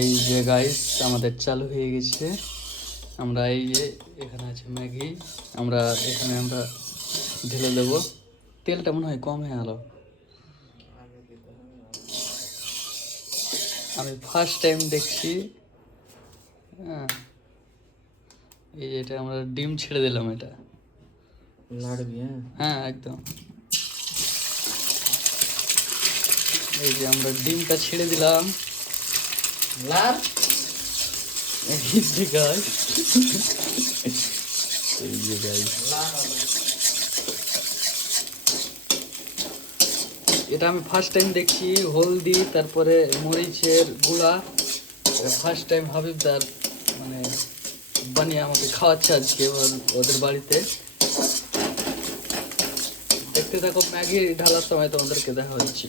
এই যে গাইস আমাদের চালু হয়ে গেছে। আমরা এই যে এখানে আছে ম্যাগি, আমরা এখানে ঢেলে দেবো। তেলটা মনে হয় কম হয়ে গেল। আমি ফার্স্ট টাইম দেখছি। হ্যাঁ, এই যে এটা আমরা ডিম ছেড়ে দিলাম, এটা লাড়বি। হ্যাঁ একদম। এই যে আমরা ডিমটা ছেড়ে দিলাম। লাড়। এই যে গাইস, এই যে গাইস, এটা আমি ফার্স্ট টাইম দেখছি। হলদি তারপরে মরিচের গুঁড়া ফার্স্ট টাইম হাবিবদার মানে বানিয়ে আমাকে খাওয়াচ্ছে আজকে ওদের বাড়িতে। দেখতে থাকো, ম্যাগি ঢালার সময় তোমাদেরকে দেখা হচ্ছে।